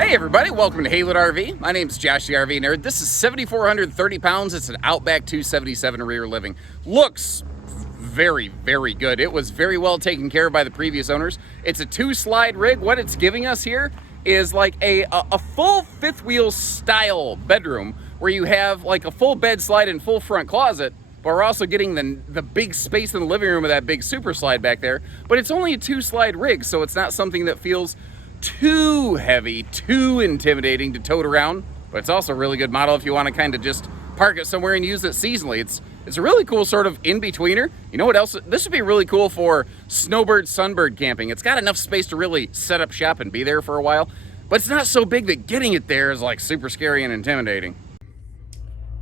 Hey everybody, welcome to Haylett RV. My name's Josh the RV Nerd. This is 7,430 pounds. It's an Outback 277 rear living. Looks very, very good. It was very well taken care of by the previous owners. It's a 2-slide rig. What it's giving us here is like a full fifth wheel style bedroom where you have like a full bed slide and full front closet, but we're also getting the big space in the living room of that big super slide back there. But it's only a 2-slide rig, so it's not something that feels too heavy, too intimidating to tote around, but it's also a really good model if you want to kind of just park it somewhere and use it seasonally. It's a really cool sort of in-betweener. You know what else? This would be really cool for snowbird, sunbird camping. It's got enough space to really set up shop and be there for a while, but it's not so big that getting it there is like super scary and intimidating.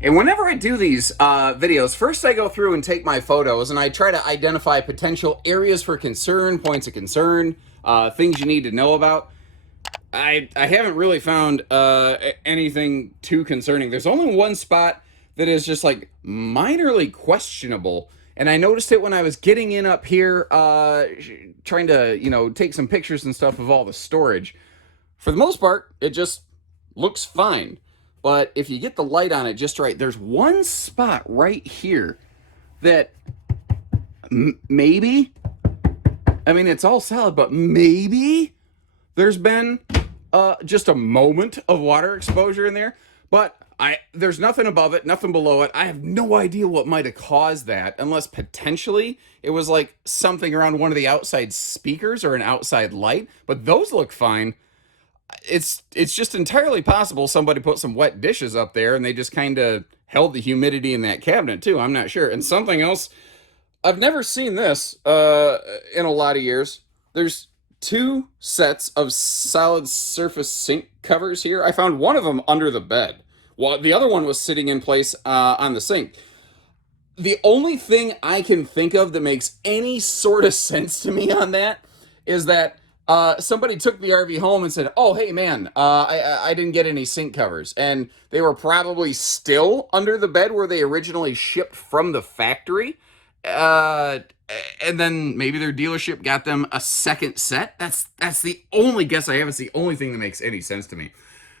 And whenever I do these videos, first I go through and take my photos and I try to identify potential areas for concern, points of concern, things you need to know about. I haven't really found anything too concerning. There's only one spot that is just like minorly questionable, and I noticed it when I was getting in up here, trying to, take some pictures and stuff of all the storage. For the most part, it just looks fine. But if you get the light on it just right, there's one spot right here that maybe, I mean, it's all solid, but maybe there's been just a moment of water exposure in there. But there's nothing above it, nothing below it. I have no idea what might have caused that, unless potentially it was like something around one of the outside speakers or an outside light. But those look fine. It's just entirely possible somebody put some wet dishes up there and they just kind of held the humidity in that cabinet too. I'm not sure. And something else, I've never seen this in a lot of years. There's 2 sets of solid surface sink covers here. I found one of them under the bed, while the other one was sitting in place on the sink. The only thing I can think of that makes any sort of sense to me on that is that somebody took the RV home and said, "Oh, hey man, I didn't get any sink covers," and they were probably still under the bed where they originally shipped from the factory. And then maybe their dealership got them a second set. That's the only guess I have. It's the only thing that makes any sense to me.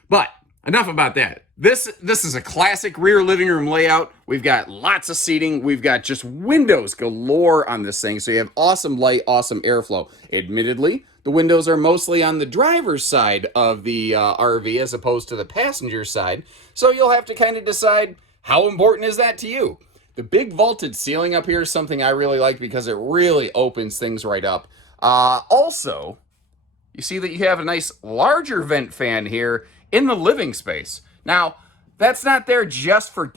But enough about that. This is a classic rear living room layout. We've got lots of seating. We've got just windows galore on this thing. So you have awesome light, awesome airflow. Admittedly, the windows are mostly on the driver's side of the RV as opposed to the passenger side. So you'll have to kind of decide, how important is that to you? The big vaulted ceiling up here is something I really like because it really opens things right up. Also, you see that you have a nice larger vent fan here in the living space. Now, that's not there just for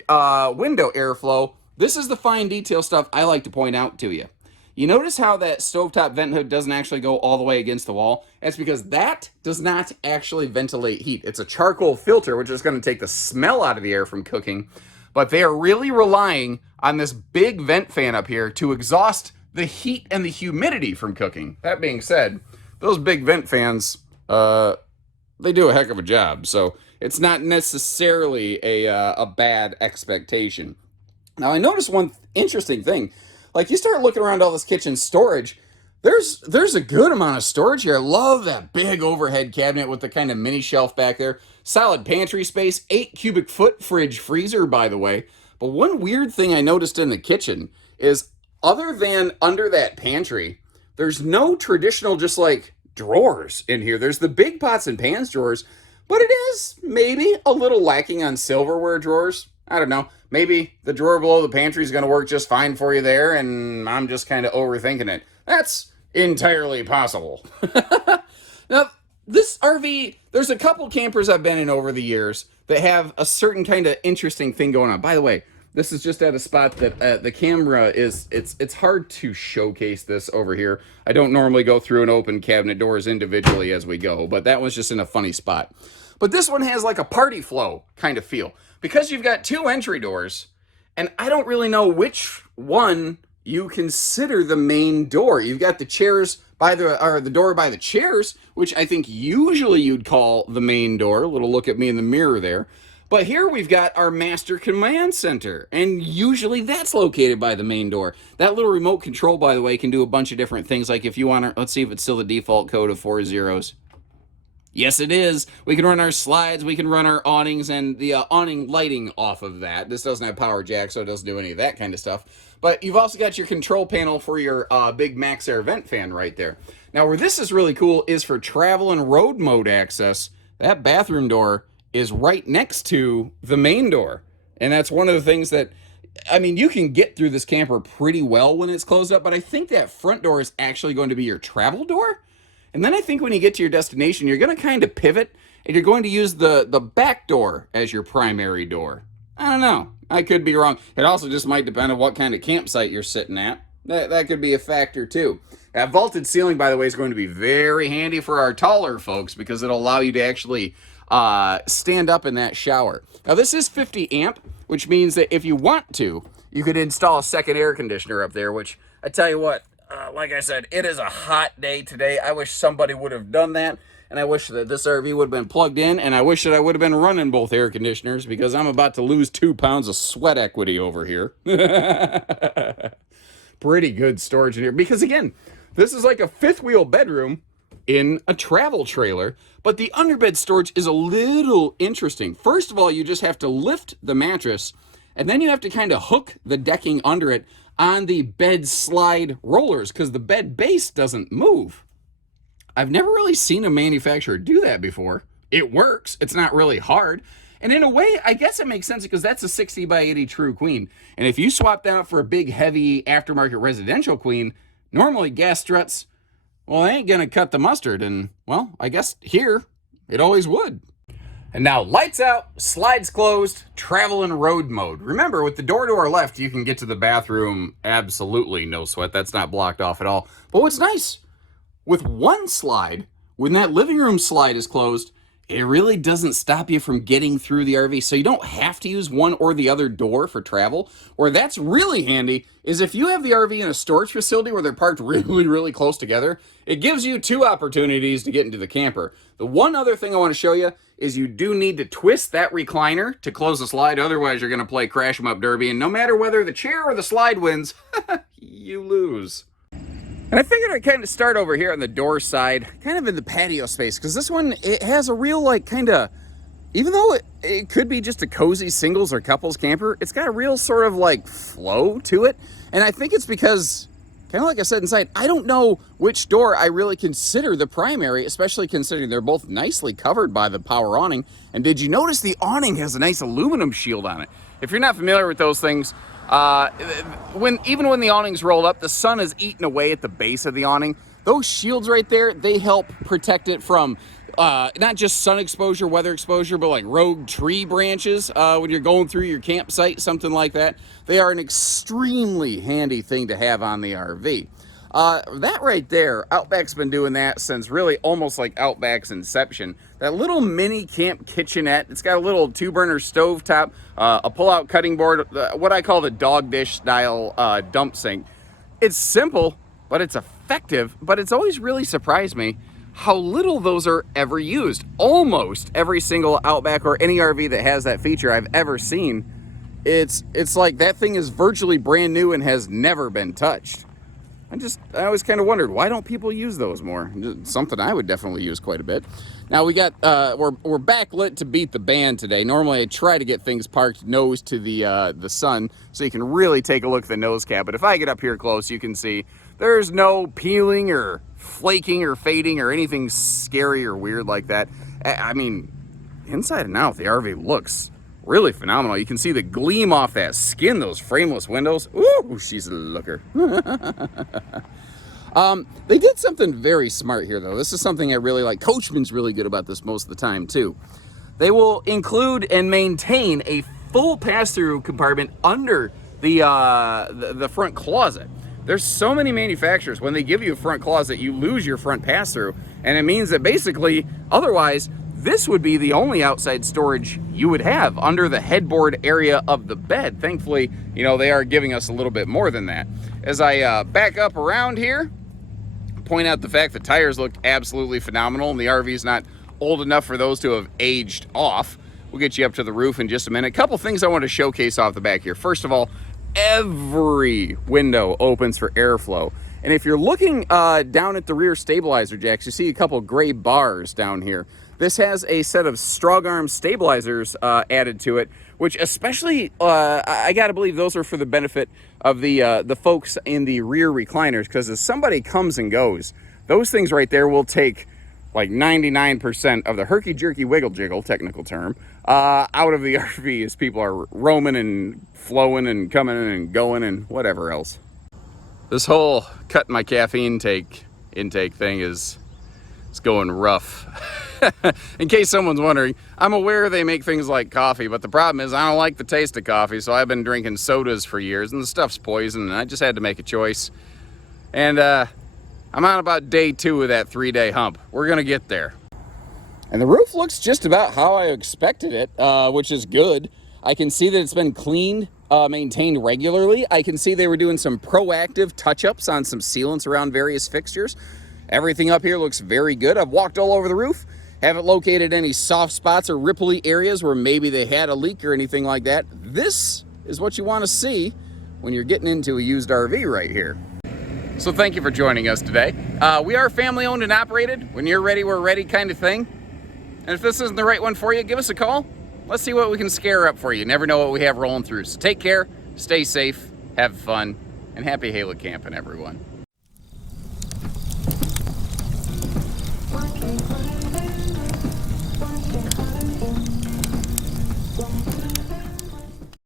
window airflow. This is the fine detail stuff I like to point out to you. You notice how that stovetop vent hood doesn't actually go all the way against the wall? That's because that does not actually ventilate heat. It's a charcoal filter, which is going to take the smell out of the air from cooking. But they are really relying on this big vent fan up here to exhaust the heat and the humidity from cooking. That being said, those big vent fans, they do a heck of a job. So it's not necessarily a bad expectation. Now, I noticed one interesting thing. Like, you start looking around all this kitchen storage, there's a good amount of storage here. I love that big overhead cabinet with the kind of mini shelf back there. Solid pantry space, 8 cubic foot fridge freezer, by the way. But one weird thing I noticed in the kitchen is, other than under that pantry, there's no traditional just like drawers in here. There's the big pots and pans drawers, but it is maybe a little lacking on silverware drawers. I don't know. Maybe the drawer below the pantry is going to work just fine for you there, and I'm just kind of overthinking it. That's entirely possible. Now, this RV, there's a couple campers I've been in over the years that have a certain kind of interesting thing going on. By the way, this is just at a spot that the camera is, it's hard to showcase this over here. I don't normally go through and open cabinet doors individually as we go, but that was just in a funny spot. But this one has like a party flow kind of feel, because you've got 2 entry doors, and I don't really know which one you consider the main door. You've got the chairs the door by the chairs, which I think usually you'd call the main door. A little look at me in the mirror there. But here we've got our master command center, and usually that's located by the main door. That little remote control, by the way, can do a bunch of different things. Like if you want to, let's see if it's still the default code of 4 zeros. Yes, it is. We can run our slides, we can run our awnings, and the awning lighting off of that. This doesn't have power jack, so it doesn't do any of that kind of stuff. But you've also got your control panel for your big Max Air vent fan right there. Now, where this is really cool is for travel and road mode access. That bathroom door is right next to the main door. And that's one of the things that, I mean, you can get through this camper pretty well when it's closed up, but I think that front door is actually going to be your travel door. And then I think when you get to your destination, you're going to kind of pivot, and you're going to use the back door as your primary door. I don't know. I could be wrong. It also just might depend on what kind of campsite you're sitting at. That could be a factor, too. That vaulted ceiling, by the way, is going to be very handy for our taller folks because it'll allow you to actually stand up in that shower. Now, this is 50 amp, which means that if you want to, you could install a second air conditioner up there, which I tell you what, like I said, it is a hot day today. I wish somebody would have done that, and I wish that this RV would have been plugged in, and I wish that I would have been running both air conditioners because I'm about to lose 2 pounds of sweat equity over here. Pretty good storage in here because, again, this is like a fifth wheel bedroom in a travel trailer, but the underbed storage is a little interesting. First of all, you just have to lift the mattress, and then you have to kind of hook the decking under it on the bed slide rollers because the bed base doesn't move. I've never really seen a manufacturer do that before. It works. It's not really hard. And in a way, I guess it makes sense because that's a 60 by 80 true queen. And if you swap that out for a big, heavy aftermarket residential queen, normally gas struts, well, they ain't going to cut the mustard. And, well, I guess here, it always would. And now, lights out, slides closed, travel and road mode. Remember, with the door to our left, you can get to the bathroom absolutely no sweat. That's not blocked off at all. But what's nice, with one slide, when that living room slide is closed, it really doesn't stop you from getting through the RV. So you don't have to use one or the other door for travel. Where that's really handy is if you have the RV in a storage facility where they're parked really, really close together, it gives you 2 opportunities to get into the camper. The one other thing I want to show you is you do need to twist that recliner to close the slide. Otherwise, you're going to play Crash 'em Up Derby. And no matter whether the chair or the slide wins, you lose. And I figured I'd kind of start over here on the door side, kind of in the patio space, because this one, it has a real, like, kind of, even though it could be just a cozy singles or couples camper, it's got a real sort of, like, flow to it. And I think it's because, kind of like I said inside, I don't know which door I really consider the primary, especially considering they're both nicely covered by the power awning. And did you notice the awning has a nice aluminum shield on it? If you're not familiar with those things, even when the awning's rolled up, the sun is eating away at the base of the awning. Those shields right there, they help protect it from not just sun exposure, weather exposure, but like rogue tree branches when you're going through your campsite, something like that. They are an extremely handy thing to have on the RV. That right there, Outback's been doing that since really almost like Outback's inception. That little mini camp kitchenette, it's got a little 2-burner stove top, a pull-out cutting board, what I call the dog dish style dump sink. It's simple, but it's effective, but it's always really surprised me how little those are ever used. Almost every single Outback or any RV that has that feature I've ever seen, it's like that thing is virtually brand new and has never been touched. I always kind of wondered, why don't people use those more? Just something I would definitely use quite a bit. Now we got, we're backlit to beat the band today. Normally I try to get things parked nose to the sun so you can really take a look at the nose cap. But if I get up here close, you can see there's no peeling or flaking or fading or anything scary or weird like that. I mean, inside and out, the RV looks really phenomenal. You can see the gleam off that skin, those frameless windows. Ooh, she's a looker. They did something very smart here, though. This is something I really like. Coachman's really good about this most of the time, too. They will include and maintain a full pass-through compartment under the front closet. There's so many manufacturers, when they give you a front closet, you lose your front pass-through, and it means that basically, otherwise, this would be the only outside storage you would have under the headboard area of the bed. Thankfully, you know, they are giving us a little bit more than that. As I back up around here, point out the fact the tires look absolutely phenomenal, and the RV is not old enough for those to have aged off. We'll get you up to the roof in just a minute. A couple things I want to showcase off the back here. First of all, every window opens for airflow. And if you're looking down at the rear stabilizer jacks, you see a couple gray bars down here. This has a set of strong arm stabilizers added to it, which especially, I gotta believe those are for the benefit of the folks in the rear recliners, because as somebody comes and goes, those things right there will take like 99% of the herky-jerky wiggle-jiggle, technical term, out of the RV as people are roaming and flowing and coming and going and whatever else. This whole cutting my caffeine intake thing is going rough. In case someone's wondering, I'm aware they make things like coffee, but the problem is I don't like the taste of coffee, so I've been drinking sodas for years, and the stuff's poison, and I just had to make a choice. And I'm on about day 2 of that 3-day hump. We're gonna get there. And the roof looks just about how I expected it, which is good. I can see that it's been cleaned, maintained regularly. I can see they were doing some proactive touch-ups on some sealants around various fixtures. Everything up here looks very good. I've walked all over the roof. Haven't located any soft spots or ripply areas where maybe they had a leak or anything like that. This is what you want to see when you're getting into a used RV right here. So thank you for joining us today. We are family owned and operated. When you're ready, we're ready kind of thing. And if this isn't the right one for you, give us a call. Let's see what we can scare up for you. You never know what we have rolling through. So take care, stay safe, have fun, and happy Haylett camping, everyone.